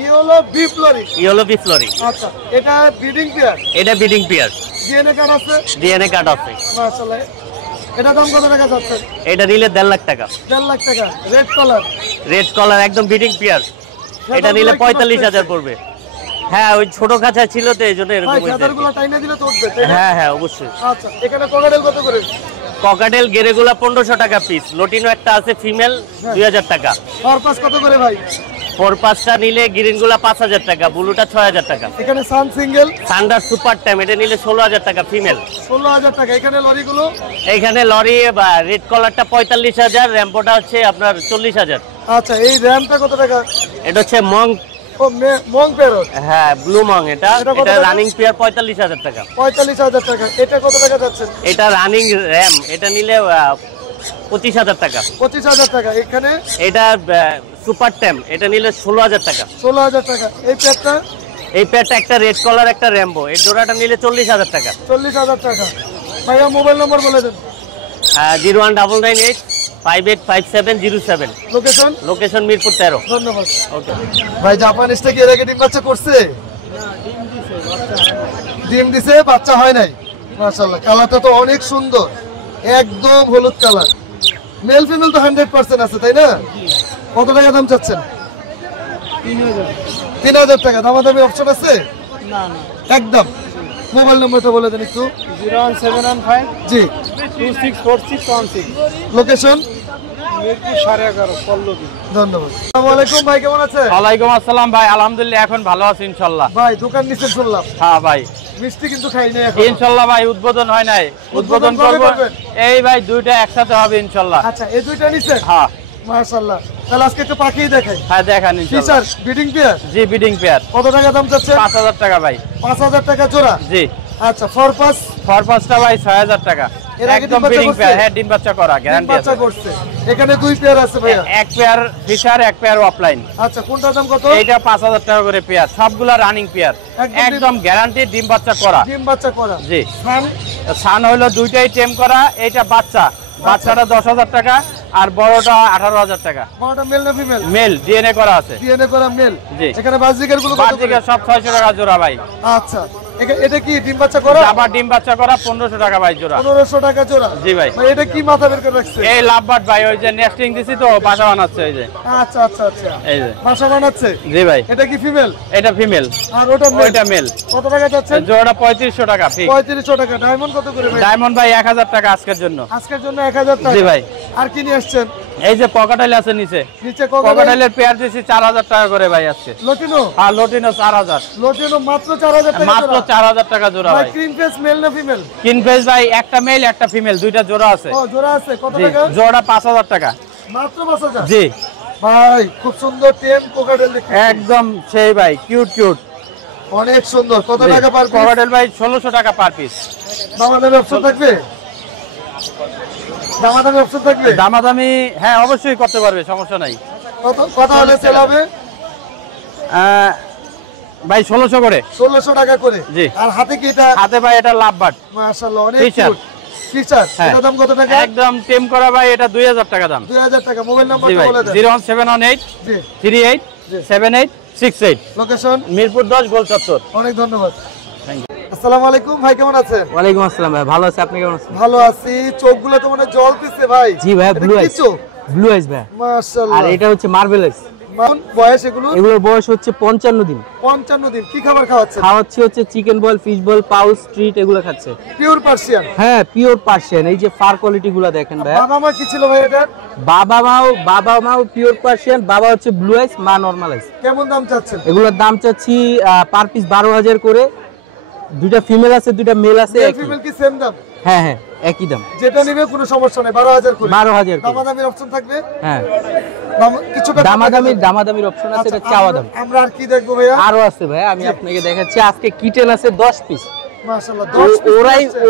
yellow beef lory. Yellow beef lory. আচ্ছা, এটা ব্রিডিং পেয়ার, এটা ব্রিডিং পেয়ার, ডিএনএ কার্ড আছে? ডিএনএ কার্ড আছে। মাশাআল্লাহ। এটা দাম কত টাকা যাচ্ছে? এটা নিলে 1.5 লাখ টাকা। 1.5 লাখ টাকা। রেড কালার, রেড কলার, একদম ব্রিডিং পেয়ার। এটা নিলে 45,000 পড়বে। হ্যাঁ, ওই ছোট খাঁচা ছিল তো এই জন্য এরকম ভাই হয়েছে। ফেদারগুলো টাইনা দিলে তো উঠবে, তাই না? হ্যাঁ হ্যাঁ, অবশ্যই। আচ্ছা, এখানে কোকাটেল কত করে? ককাটেল গেরেগুলা 1500 টাকা পিস। লটিনো একটা আছে ফিমেল, 2000 টাকা। পারপাস কত করে ভাই? 4-5টা নিলে গ্রিনগুলা 5000 টাকা, ব্লুটা 6000 টাকা। এখানে সান সিঙ্গেল সান্ডার সুপার টাইম, এটা নিলে 16000 টাকা ফিমেল। 16000 টাকা। এখানে লরিগুলো? এইখানে লরি বা রেড কলারটা 45,000, র্যাম্পোটা হচ্ছে আপনার 40,000। আচ্ছা, এই র্যামটা কত টাকা? এটা হচ্ছে মং, ও মং প্যারট। হ্যাঁ ব্লু মং। এটা এটা কত এটা টাকা? রানিং পেয়ার 45,000 টাকা। 45,000 টাকা। এটা কত টাকা যাচ্ছে? এটা রানিং র্যাম, এটা নিলে 25,000 টাকা। 25,000 টাকা। এখানে এটা সুপার টাইম, এটা নিলে 16,000 টাকা। 16,000 টাকা। এই প্যাডটা? এই পেয়ারটা একটা রেড কলার, একটা র্যাম্বো, এই জোড়াটা নিলে 40,000 টাকা। 40,000 টাকা। ভাইয়া মোবাইল নম্বর বলে দেন। 01998585707। লোকেশন? লোকেশন মিরপুর 13। ধন্যবাদ। ওকে। ভাই জাপানিজটা কি এর আগে ডিম বাচ্চা করছে? ডিম দিছে, বাচ্চা হয় নাই। মাশাআল্লাহ, কালারটা তো অনেক সুন্দর, একদম হলুদ কালার। মেল ফিমেল তো 100% আছে, তাই না? কত টাকা দাম চাচ্ছেন? 3,000 টাকা। দামাদামি অপশন আছে? না না। একদম। মোবাইল নম্বরটা বলে দেন একটু। 01715 জি। 264616। লোকেশন? মিরপুর 11.5 পল্লবী। ধন্যবাদ। আসসালামু আলাইকুম ভাই, কেমন আছেন? ওয়ালাইকুম আসসালাম ভাই, আলহামদুলিল্লাহ এখন ভালো আছি ইনশাআল্লাহ। ভাই দোকান নিচে শুনলাম, হ্যাঁ ভাই, মিষ্টি কিন্তু খাই নাই এখন। ইনশাআল্লাহ ভাই উদ্বোধন হয় নাই, উদ্বোধন কবে করব করবেন? এই ভাই দুইটা একসাথে হবে ইনশাআল্লাহ। আচ্ছা, এই দুইটা নিচে? হ্যাঁ মাশাআল্লাহ। তাহলে আজকে একটু পাখিই দেখাই। হ্যাঁ দেখান ইনশাআল্লাহ। Feature breeding pair? জি ব্রিডিং পেয়ার। কত টাকা দাম চাচ্ছে? 5000 টাকা ভাই। 5,000 টাকা জোড়া? জি। আচ্ছা, ফরপাস? ফরপাসটা ভাই 6000 টাকা। এর আগে একদম ডিম বাচ্চা ব্রিডিং করছে? পেয়ার, হ্যাঁ ডিম বাচ্চা করা গ্যারান্টি আছে। বাচ্চা করছে। এখানে দুই পেয়ার আছে ভাইয়া? এক পেয়ার ফিশার, এক পেয়ার অফলাইন। আচ্ছা, কোনটার দাম কত? এইটা 5000 টাকা করে পেয়ার, সবগুলা রানিং পেয়ার, একদম গ্যারান্টি ডিম বাচ্চা করা। ডিম বাচ্চা করা? জি। সান? সান হইলো দুইটাই টেম করা, এইটা বাচ্চা, বাচ্চাটা 10,000 টাকা আর বড়টা 18,000 টাকা। বড়টা মেল না ফিমেল? মেল, ডিএনএ করা আছে। ডিএনএ করা মেল। জি। এখানে বাজিকার গুলো কত করে? বাজিকা সব 600 টাকা জোড়া ভাই। আচ্ছা, এটা কি ডিম বাচ্চা করা? আবার ডিম বাচ্চা করা 1500 টাকা ভাই জোড়া। 1500 টাকা জোড়া? জি ভাই। ভাই এটা কি মাথা বের করে রাখছে? এই লাভবার্ড ভাই, ওই যে নেস্টিং দিছি তো বাসা বানাচ্ছে এই যে। আচ্ছা আচ্ছা আচ্ছা, এই যে বাসা বানাচ্ছে? জি ভাই। এটা কি ফিমেল? এটা ফিমেল, আর ওটা মেল? ওইটা মেল। কত টাকা যাচ্ছে? জোড়া 3500 টাকা ফিক্স। 3500 টাকা। ডায়মন্ড কত করে ভাই? ডায়মন্ড ভাই 1000 টাকা আজকের জন্য। আজকের জন্য 1000 টাকা? জি ভাই। আর কি নিয়ে আসছেন? এই যে ককাটাইল আছে নিচে, নিচে কোকাটেল? ককাটাইলের পেয়ার দিছি 4000 টাকা করে ভাই আজকে। লটিনো? হ্যাঁ লটিনো 4000, লটিনো মাত্র 4000 টাকা মাত্র জোড়া? 4000 টাকা জোড়া ভাই ভাই। ক্রিম ফেস মেল না ফিমেল? কিনফেস ভাই একটা মেল একটা ফিমেল, দুইটা জোড়া আছে। ও জোড়া আছে। কত জি, টাকা? জোড়া 5000 টাকা। মাত্র 5000? জি ভাই খুব সুন্দর টেম কোকাটেল দেখতে, একদম সেই ভাই, কিউট কিউট। অনেক সুন্দর। কত টাকা পার পিস? ককাটেল ভাই 1600 টাকা পার পিস। দামাদামি অপশন থাকবে? দামাদামি অপশন থাকবে? দামাদামি হ্যাঁ অবশ্যই করতে পারবে, সমস্যা নাই। কত হলে সেল হবে? ভাই 1600 করে। 1600 টাকা করে? জি। আর হাতে কি এটা? হাতে ভাই এটা লাভবার্ড মাশাআল্লাহ অনেক ফিচার। Cute feature. হ্যাঁ। এটা দাম কত টাকা? একদম টেম করা ভাই, এটা 2000 টাকা দাম। 2000 টাকা। মোবাইল জি নাম্বারটা ভাই, বলে দেন। 01718 জি। 387868। লোকেশন? মিরপুর 10 গোল চত্বর। অনেক ধন্যবাদ। Thank you. আসসালামু আলাইকুম ভাই, কেমন আছেন? ওয়ালাইকুম আসসালাম ভাই, ভালো আছে, আপনি কেমন আছেন? ভালো আছি। চোখগুলো তো মানে জল দিচ্ছে ভাই। জি ভাই, এটা ব্লু কি আইস, চোখ? ব্লু আইস ভাই। মাশাআল্লাহ। আর এটা হচ্ছে মার্বেলাইস। কোন বয়স এগুলো? এগুলোর বয়স হচ্ছে 55 দিন। 55 দিন। কি খাবার খাওয়াচ্ছেন? খাওয়াচ্ছি হচ্ছে চিকেন বল, ফিশ বল, পাউস, ট্রিট এগুলো খাচ্ছে। Pure Persian? হ্যাঁ পিওর পার্সিয়ান। এই যে ফার কোয়ালিটি গুলো দেখেন ভাই। বাবা মা কি ছিল ভাই এটা? বাবা মাও পিওর পার্সিয়ান, বাবা হচ্ছে ব্লু আইস, মা নরমাল আইস। কেমন দাম চাচ্ছেন? এগুলোর দাম চাচ্ছি পার পিস 12000 করে। দুইটা ফিমেল আছে, দুইটা মেল আছে। মেল একই। ফিমেল কি সেম দাম? হ্যাঁ হ্যাঁ একই দাম। যেটা নিবে কোনো সমস্যা নেই, 12000 করে। 12000 করে। দামাদামির অপশন থাকবে? হ্যাঁ কিছুটা দামাদামির অপশন আছে, এটা চাওয়া দাম। আমরা আর কি দেখবো ভাইয়া? আরো আছে ভাই, আমি আপনাকে দেখাচ্ছি। আজকে কিটেন আছে 10 পিস। মাশাআল্লাহ 10 পিস।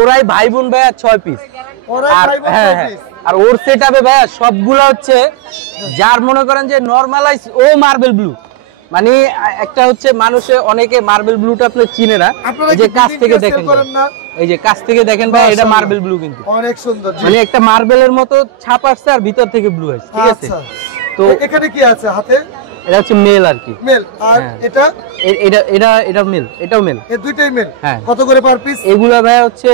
ওরাই ভাই বোন ভাই 6 পিস। ওরাই আর 5 or হ্যাঁ 5 হ্যাঁ piece। আর ওর সেটআপে ভাইয়া সবগুলো হচ্ছে যার মনে করেন যে নরমালাইজ ও মার্বেল ব্লু, মানে একটা হচ্ছে মানুষে অনেকে মার্বেল ব্লুটা আপনি চিনে না, আপনারা এই যে কি কাছ building থেকে কে sell দেখেন করেন না? এই যে কাছ থেকে দেখেন ভাই, এটা মাশাআল্লাহ। মার্বেল ব্লু কিন্তু অনেক সুন্দর জি। মানে একটা মার্বেলের মতো ছাপ আসছে আর ভিতর থেকে ব্লু আসছে, ঠিক আছে? আচ্ছা তো এখানে কি আছে হাতে? এটা হচ্ছে মেল আর কি। মেল আর হ্যাঁ। এটা এটা মেল, এটাও মেল। এই দুইটাই মেল। হ্যাঁ। কত করে পার পিস? এগুলা ভাই হচ্ছে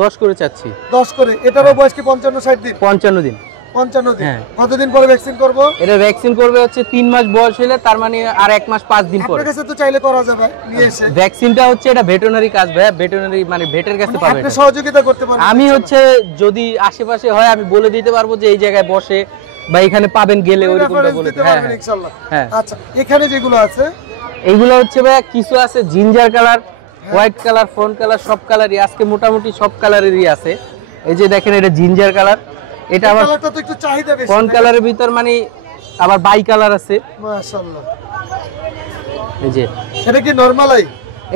10 করে চাচ্ছি। 10 করে। এটারও বয়স কি 55-60 দিন? 55 দিন। 55 দিন। হ্যাঁ। কতদিন পরে ভ্যাকসিন করব? এটা ভ্যাকসিন করবে হচ্ছে 3 মাস বয়স হলে, তার মানে আর 1 মাস 5 দিন পরে। আপনার কাছে তো চাইলে করা যাবে নিয়ে এসে। ভ্যাকসিনটা হচ্ছে এটা ভেটেরিনারি কাজ ভাই, ভেটেরিনারি মানে ভেটের কাছে পাবে আপনি এটা। সহযোগিতা করতে পারবেন। আমি হচ্ছে যদি আশেপাশে হয় আমি বলে দিতে পারবো যে এই জায়গায় বসে বা এখানে পাবেন গেলে ওইরকমটা রেফারেন্স বলে দিতে হ্যাঁ পারবেন ইনশাআল্লাহ। হ্যাঁ। আচ্ছা এখানে যেগুলো আছে এইগুলো হচ্ছে ভাই কিছু আছে ginger colour, white colour, front colour, সব কালারই আজকে মোটামুটি সব কালারেরই আছে। এই যে দেখেন এটা জিঞ্জার কালার, এটা আবার কালারটা তো একটু চাহিদা বেশি। ফ্রন্ট কালারের ভিতর মানে আবার বাই কালার আছে। মাশাআল্লাহ। এই যে এটা কি নরমালাই?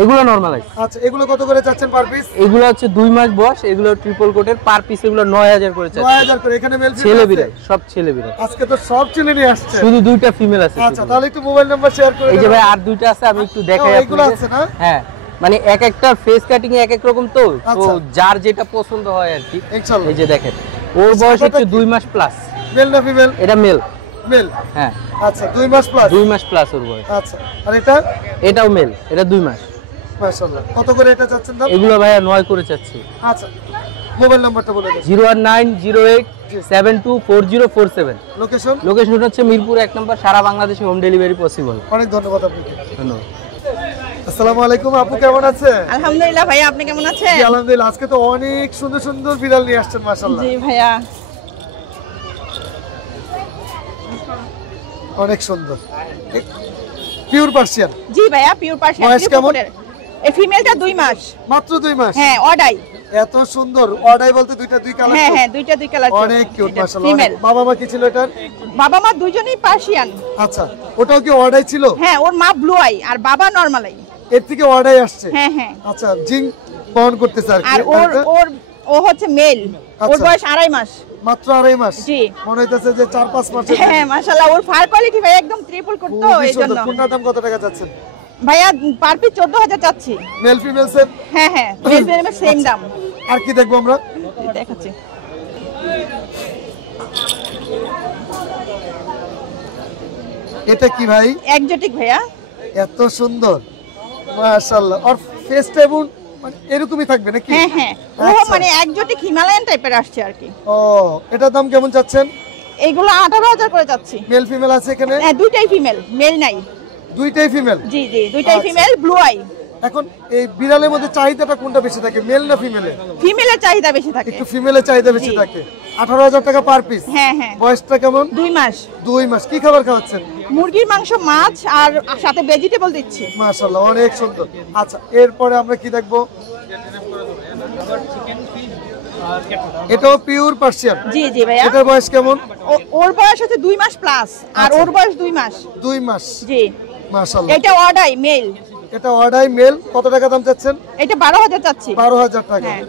এগুলো নরমালাইজ। আচ্ছা এগুলো কত করে চাচ্ছেন পার পিস? এগুলো হচ্ছে 2 মাস বয়স, এগুলো ট্রিপল কোটের, পার পিস এগুলো 9000 করে চাচ্ছে। 9000 করে। এখানে মেল ছেলে বিড়াল, সব ছেলে বিড়াল। আজকে তো সব ছেলে নিয়ে আসছে। শুধু 2টা ফিমেল আছে। আচ্ছা তাহলে একটু মোবাইল নাম্বার শেয়ার করে এই যে দেবেন। ভাই আর 2টা আছে, আমি একটু দেখাই এগুলো আপনাদের। আছে না? হ্যাঁ মানে এক একটা ফেস কাটিং এক এক রকম তো, তো আচ্ছা। যার যেটা পছন্দ হয় আর কি। ইনশাআল্লাহ। এই যে দেখেন ওর বয়স হচ্ছে 2 মাস প্লাস। মেল না ফিমেল? এটা মেল। মেল। হ্যাঁ আচ্ছা 2 মাস প্লাস। 2 মাস প্লাস ওর বয়স। আচ্ছা আর এটা? এটাও মেল, এটা 2 মাস। মাশাআল্লাহ। কত করে এটা চাচ্ছেন দাম? এগুলো ভাইয়া 9 করে চাচ্ছি। আচ্ছা মোবাইল নাম্বারটা বলে দেন। 01908724047। লোকেশন? লোকেশন হচ্ছে মিরপুর 1 নম্বর, সারা বাংলাদেশে হোম ডেলিভারি পসিবল। অনেক ধন্যবাদ আপনাকে। ধন্যবাদ। আসসালামু আলাইকুম আপু, কেমন আছেন? আলহামদুলিল্লাহ ভাইয়া, আপনি কেমন আছেন? জি আলহামদুলিল্লাহ। আজকে তো অনেক সুন্দর সুন্দর বিড়াল নিয়ে আসছেন মাশাআল্লাহ। জি ভাইয়া। অনেক সুন্দর। Pure Persian? জি ভাইয়া, পিওর পার্সিয়ান। বয়স কেমন? এই ফিমেলটা 2 মাস। মাত্র 2 মাস? হ্যাঁ অডাই। এত সুন্দর। অডাই বলতে দুই কালার? হ্যাঁ হ্যাঁ দুই কালার। অনেক কিউট মাশাআল্লাহ। ফিমেল। বাবা মা কি ছিল এটার? বাবা মা দুইজনই পার্সিয়ান। আচ্ছা ওটাও কি অডাই ছিল? হ্যাঁ ওর মা ব্লু আই আর বাবা নরমাল আই। এর থেকে অডাই আসছে? হ্যাঁ হ্যাঁ। আচ্ছা জিং বহন করতেছে আর কি। আর ও হচ্ছে মেল। ওর আচ্ছা। বয়স 2.5 মাস। মাত্র 2.5 মাস? জি। মনে হইতাছে যে 4-5 মাসের। হ্যাঁ মাশাআল্লাহ, ওর ফার কোয়ালিটি ভাই একদম ট্রিপল করতো খুবই এইজন্য। সুন্দর। কোনটার দাম কত টাকা চাচ্ছেন? ভাইয়া পার পিস 14000 চাচ্ছি। Male female same? হ্যাঁ হ্যাঁ মেল ফিমেল সেম দাম। আর কি দেখবো আমরা? দেখাচ্ছি। এটা কি ভাই? এক্সোটিক ভাইয়া। এত সুন্দর মাশাআল্লাহ। আর ফেসটা এবং মানে এরকমই থাকবে নাকি? হ্যাঁ হ্যাঁ ও আচ্ছা। মানে এক্সোটিক হিমালয়ান টাইপের আসছে আর কি। ও এটার দাম কেমন চাচ্ছেন? এইগুলো 18000 করে যাচ্ছি। মেল ফিমেল আছে এখানে? হ্যাঁ দুইটাই ফিমেল, মেল নাই। দুইটাই ফিমেল? জি জি দুইটাই আচ্ছা। Female, blue eye. এখন এই বিড়ালের মধ্যে চাহিদাটা কোনটা বেশি থাকে, মেল না ফিমেলে? ফিমেলের চাহিদা বেশি থাকে। একটু ফিমেলের চাহিদা বেশি জি। থাকে। 18000 টাকা পার পিস? হ্যাঁ হ্যাঁ। বয়সটা কেমন? 2 মাস। 2 মাস। কি খাবার খাওয়াচ্ছেন? মুরগির মাংস, মাছ আর সাথে ভেজিটেবল দিচ্ছি। মাশাআল্লাহ অনেক সুন্দর। আচ্ছা এরপরে আমরা কি দেখবো? এটাও পিওর পার্সিয়ান? জি জি ভাইয়া। এটার বয়স কেমন? ওর বয়স হচ্ছে 2 মাস প্লাস আর ওর বয়স 2 মাস। 2 মাস? জি। মাশাআল্লাহ। এটা অডাই মেল। এটা অডাই মেল। কত টাকা দাম চাচ্ছেন? এটা 12000 চাচ্ছি। 12000 টাকা। হ্যাঁ।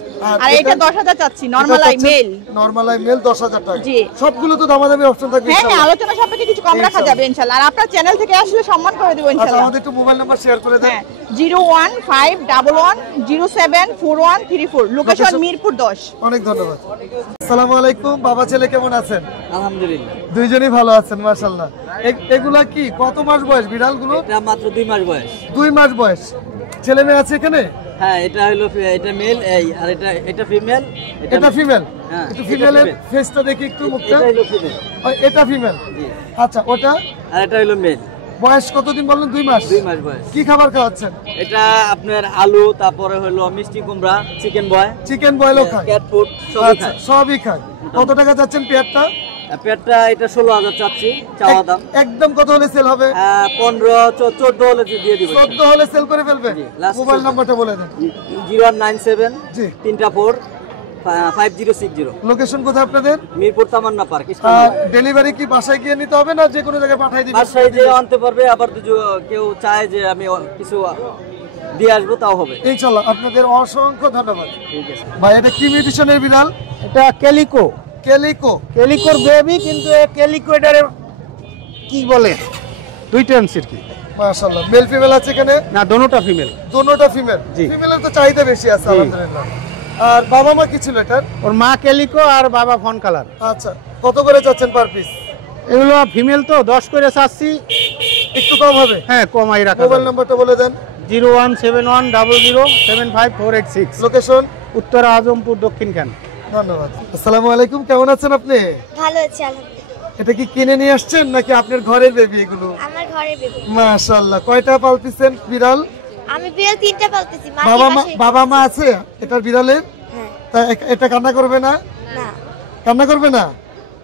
আর এটা 10000 চাচ্ছি, normal eye male. Normal eye male 10000 টাকা। জি। সবগুলো তো দামাদামি অপশন থাকবে হ্যাঁ হ্যাঁ ইনশাআল্লাহ? আলোচনা সাপেক্ষে কিছু কম রাখা যাবে ইনশাআল্লাহ। আর আপনার চ্যানেল থেকে আসলে সম্মান করে দেব আচ্ছা ইনশাআল্লাহ। আমাদের একটু মোবাইল নাম্বার শেয়ার করে দেন। হ্যাঁ 01511074134। লোকেশন মিরপুর 10। অনেক ধন্যবাদ। আসসালামু আলাইকুম বাবা ছেলে, কেমন আছেন? আলহামদুলিল্লাহ। দুইজনই ভালো আছেন মাশাআল্লাহ। এগুলা কি কত মাস বয়স বিড়ালগুলো? এটা মাত্র 2 মাস বয়স। 2 মাস বয়স। ছেলে মেয়ে আছে এখানে? হ্যাঁ এটা হলো এটা মেল, এই আর এটা ফিমেল। এটা ফিমেল? হ্যাঁ, একটু এটা ফিমেলের female। ফেসটা দেখি একটু মুখটা। এটা হলো ফিমেল। এটা ফিমেল? জি। আচ্ছা ওটা? আর এটা হলো মেল। বয়স কতদিন বললেন? 2 মাস? 2 মাস বয়স। কি খাবার খাওয়াচ্ছেন? এটা আপনার আলু, তারপরে হলো মিষ্টি কুমড়া, চিকেন বয়, চিকেন বয়েলও খায়? ক্যাট ফুড সবই আচ্ছা খায়। সবই খায়। কত টাকা যাচ্ছেন পেয়ারটা? পেটটা এটা 16000 চাচ্ছি চাওয়া দাম। একদম কত হলে সেল হবে? 15 14 হলে দিয়ে দিব। 14 হলে সেল করে ফেলবেন? জি, last মোবাইল sale। নাম্বারটা বলে দেন। 0197 জি। 3 5060। লোকেশন কোথায় আপনাদের? মিরপুর তামান্না পার্ক। আর ডেলিভারি কি বাসায় গিয়ে নিতে হবে না যে কোনো জায়গায় পাঠিয়ে দিবেন? বাসায় যে আনতে পারবে, আবার যদি কেউ চায় যে আমি কিছু দিয়ে আসবো তাও হবে। ইনশাআল্লাহ। আপনাদের অসংখ্য ধন্যবাদ। ঠিক আছে ভাই এটা কি মিউটেশনের বিড়াল? এটা ক্যালিকো ক্যালিকো। ক্যালিকোর বেবি, কিন্তু ক্যালিকো এটারে কি বলে দুইটা আনছে কি। মাশাআল্লাহ, মেল ফিমেল আছে এখানে? না, দোনোটা ফিমেল। দুটোটা ফিমেল। জি। ফিমেলের তো চাহিদা বেশি আছে আলহামদুলিল্লাহ। আর বাবা মা কি ছিল এটার? ওর মা ক্যালিকো আর বাবা ফন কালার। আচ্ছা, কত করে চাচ্ছেন পার পিস? এগুলো ফিমেল তো 10 করে চাচ্ছি, একটু কম হবে? হ্যাঁ কমাই রাখা। মোবাইল নাম্বারটা বলে দেন। 01710075486। লোকেশন? উত্তর আজমপুর, দক্ষিণ খান। ধন্যবাদ। আসসালামু আলাইকুম, কেমন আছেন আপনি? ভালো আছি আলহামদুলিল্লাহ। এটা কি কিনে নিয়ে আসছেন নাকি আপনার ঘরের বেবি এগুলো? আমার ঘরে বেবি। মাশাআল্লাহ, কয়টা পালতেছেন বিড়াল? আমি বিড়াল 3টা পালতেছি। বাবা মা আছে এটার বিড়ালের? হ্যাঁ। তা এটা কান্না করবে না? না। কান্না করবে না?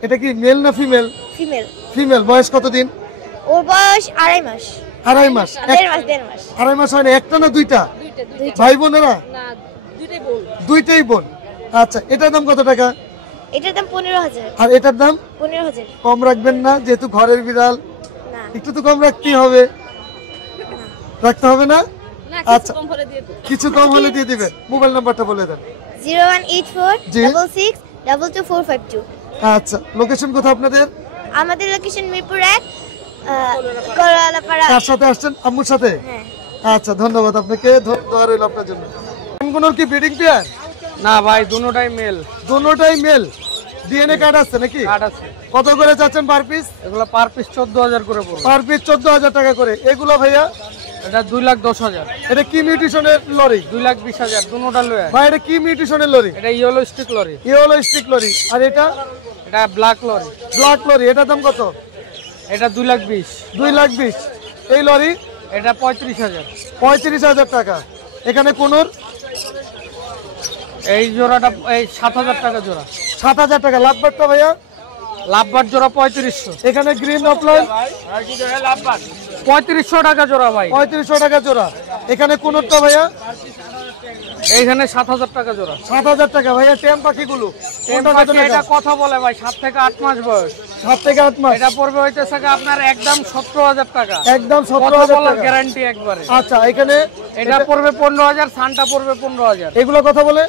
এটা কি মেল না ফিমেল? ফিমেল। ফিমেল। বয়স কতদিন? ওর বয়স 2.5 মাস। 2.5 মাস? 1.5 মাস। 2.5 মাস হয় না? একটা না দুইটা? ভাই বোনেরা? দুইটাই বোন। আচ্ছা, এটার দাম কত টাকা? এটার দাম 15,000। আর এটার দাম? 15,000। কম রাখবেন না? যেহেতু ঘরের বিড়াল না। একটু তো কম রাখতেই হবে। রাখতে হবে না? আচ্ছা, কিছু কম হলে দিয়ে দিবেন। মোবাইল নাম্বারটা বলে দেন। 01842622452। আচ্ছা, লোকেশন কোথায় আপনাদের? আমাদের লোকেশন মিরপুর 1, কলালাপাড়া। কার সাথে আসছেন? আম্মুর সাথে? হ্যাঁ। আচ্ছা, ধন্যবাদ আপনাকে। দোয়া রইল আপনার জন্য। কোন কি ব্রিডিং পেয়ার? না ভাই, দুটোটাই মেল। দুটোটাই মেল। ডিএনএ কার্ড আছে নাকি? কার্ড আছে। কত করে চাচ্ছেন পার পিস? এগুলো পার পিস 14,000 করে পড়বে। পার পিস 14,000 টাকা করে। এগুলো ভাইয়া? এটা 2,10,000। এটা কি মিউটেশনের লরি? 2,20,000 দুটোটা লয়ে। ভাই এটা কি মিউটেশনের লরি? এটা yellow stick lory. Yellow stick lory. আর এটা? এটা ব্ল্যাক লরি। Black lorry. এটার দাম কত? এটা 2,20,000। 2,20,000। এই লরি? এটা 35,000। 35,000 টাকা। এখানে কোনোর? এই জোড়াটা এই 7,000 টাকা জোড়া। 7,000 টাকা। লাভবারটা ভাইয়া? লাভবার জোড়া 3500। এখানে গ্রিন অফলাইন? 3500 টাকা জোড়া ভাই। 3500 টাকা জোড়া। এখানে কোনোরটা ভাইয়া? এইখানে 7,000 টাকা জোড়া। 7,000 টাকা। ভাইয়া টেম পাখিগুলো? এটা কথা বলে ভাই, 7 থেকে 8 মাস বয়স। 7 থেকে 8 মাস। এটা পড়বে হইতেছে আপনার একদম 17,000 টাকা। একদম 17,000 টাকা গ্যারান্টি একবারে। আচ্ছা, এখানে এটা পড়বে 15,000, সানটা পড়বে 15,000। এগুলো কথা বলে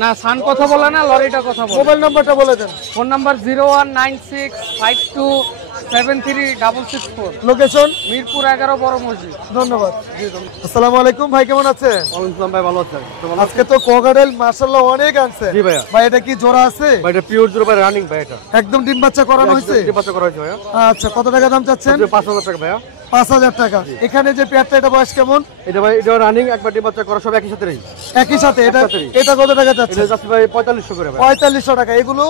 না, সান কথা বলে না, লরিটা কথা বলে। মোবাইল নাম্বারটা বলে দেন। Phone number 01965262664। লোকেশন? মিরপুর 11 বড় মসজিদ। ধন্যবাদ। আসসালামু আলাইকুম ভাই, কেমন আছেন? ওয়ালাইকুম ভাই, ভালো আছেন? আজকে তো কোকাটেল মাশাআল্লাহ অনেক আছে। জি ভাইয়া। ভাই এটা কি জোড়া আছে? ভাই এটা পিওর জোড়া ভাই, রানিং ভাই। এটা একদম ডিম বাচ্চা করানো হয়েছে? একদম বাচ্চা করা হয়েছে ভাইয়া। আচ্ছা, কত টাকা দাম চাচ্ছেন? 5,000 টাকা ভাইয়া। 5,000 টাকা। এখানে যে পেয়ারটা, এটা বয়স কেমন? এটা ভাই এটা রানিং, একবার ডিম বাচ্চা করা, সব একই সাথে। একই সাথে। এটা একসাথেই। এটা কত টাকা চাচ্ছেন? এটা যাচ্ছে ভাই 4500 করে ভাই। 4500 টাকা। এগুলো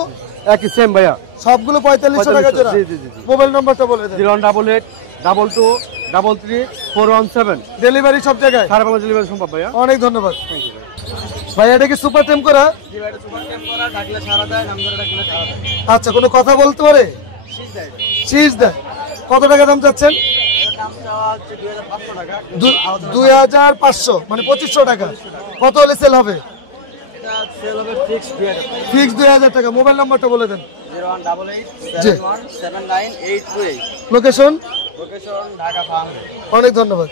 একই সেম ভাইয়া। সবগুলো 4500 টাকা জোড়া? জি জি জি। মোবাইল নাম্বারটা বলে দেন। 01822333417। ডেলিভারি সব জায়গায়? সারা বাংলা ডেলিভারি সম্ভব ভাইয়া। অনেক ধন্যবাদ। ভাই এটা কি সুপার টেম করা? জি ভাই, এটা সুপার ক্যাম্প করা, ডাকলে ছাড়া দেয়, নাম ধরে ডাকলে ছাড়া দেয়। আচ্ছা, কোনো কথা বলতে পারে? শীষ দেয়। কত টাকা দাম চাচ্ছেন? দাম চাওয়া হচ্ছে 2,500 টাকা। 2,500 মানে 2500 টাকা। কত হলে সেল হবে? এটা সেল হবে ফিক্সড 2,000 টাকা। ফিক্স 2,000 টাকা। মোবাইল নাম্বারটা বলে দেন। 01887179828। লোকেশন? Location Dhaka farm. অনেক ধন্যবাদ।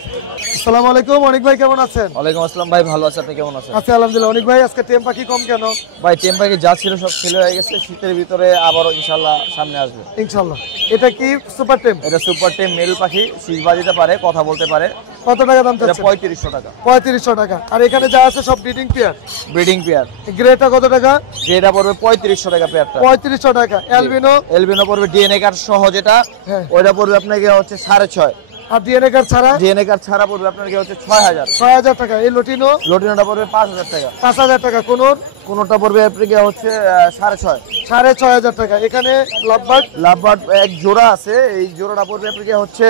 আসসালামু আলাইকুম, অনেক ভাই কেমন আছেন? ওয়ালাইকুম আসসালাম ভাই, ভালো আছে, আপনি কেমন আছেন? আচ্ছা আলহামদুলিল্লাহ। অনেক ভাই আজকে টেম পাখি কম কেন? ভাই টেম পাখি যা ছিল সব ছেলে হয়ে গেছে, শীতের ভিতরে আবারও ইনশাল্লাহ সামনে আসবে ইনশাআল্লাহ। এটা কি সুপার টেম? এটা সুপার টেম মেল পাখি, শীষ বাজিতে পারে, কথা বলতে পারে। কত টাকা দাম এটা চাচ্ছেন? 3500 টাকা। 3500 টাকা। আর এখানে যা আছে সব breeding pair? Breeding pair. Greta কত টাকা? যেটা পড়বে 3500 টাকা পেয়ারটা। 3500 টাকা। অ্যালবিনো? এলবিনো পড়বে ডিএনএ কার্ড সহ যেটা, হ্যাঁ। ওইটা পড়বে আপনাকে হচ্ছে 6.5। আর ডিএনএ কার্ড ছাড়া? ডিএনএ কার্ড ছাড়া পড়বে আপনাকে হচ্ছে 6000। 6000 টাকা। এই লটিনো? লটিনোটা পড়বে 5000 টাকা। 5000 টাকা। কোনোর? কোনোটা পড়বে আপনাকে হচ্ছে 6.5। 6500 টাকা। এখানে লাভবার্ড? লাভবার্ড এক জোড়া আছে, এই জোড়াটা পড়বে আপনাকে হচ্ছে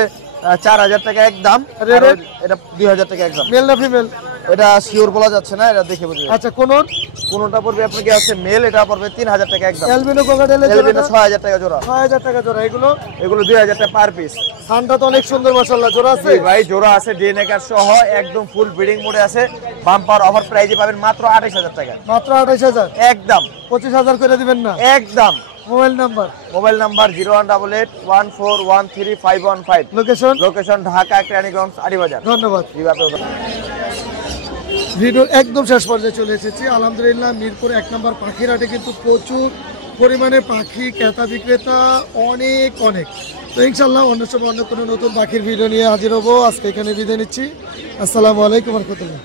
4000 টাকা একদম। রেড? আর এটা 2000 টাকা একদম। মেল না ফিমেল? এটা শিওর বলা যাচ্ছে না, এটা দেখে বুঝবে। আচ্ছা, কোনোর? কোনোটা পড়বে আপনাকে হচ্ছে মেল, এটা পড়বে 3000 টাকা একদম। অ্যালবিনো কোকাটেলের এলবিনো জোড়া? 6000 টাকা জোড়া। 6000 টাকা জোড়া। এগুলো? এগুলো 2000 টাকা পার পিস। সানটা তো অনেক সুন্দর মাশাআল্লাহ। জোড়া আছে? জি ভাই, জোড়া আছে, ডিএনএ কার্ড সহ একদম ফুল ব্রিডিং মোডে আছে। বাম্পার অফার প্রাইজে পাবেন মাত্র 28000 টাকা মাত্র 28000? একদম। 25000 করে দিবেন না? একদম। Mobile number? Mobile number 01881413515। Location? Location Dhaka, Keraniganj, Aribazar. ধন্যবাদ। জি, আপনার ভিডিও একদম শেষ পর্যায়ে চলে এসেছি। আলহামদুলিল্লাহ মিরপুর 1 নম্বর পাখির হাটে কিন্তু প্রচুর পরিমাণে পাখি ক্রেতা বিক্রেতা অনেক অনেক। তো ইনশাল্লাহ অন্য সময় অন্য কোনো নতুন পাখির ভিডিও নিয়ে হাজির হবো। আজকে এখানে বিদায় নিচ্ছি। আসসালামু আলাইকুম ওয়া রাহমাতুল্লাহ।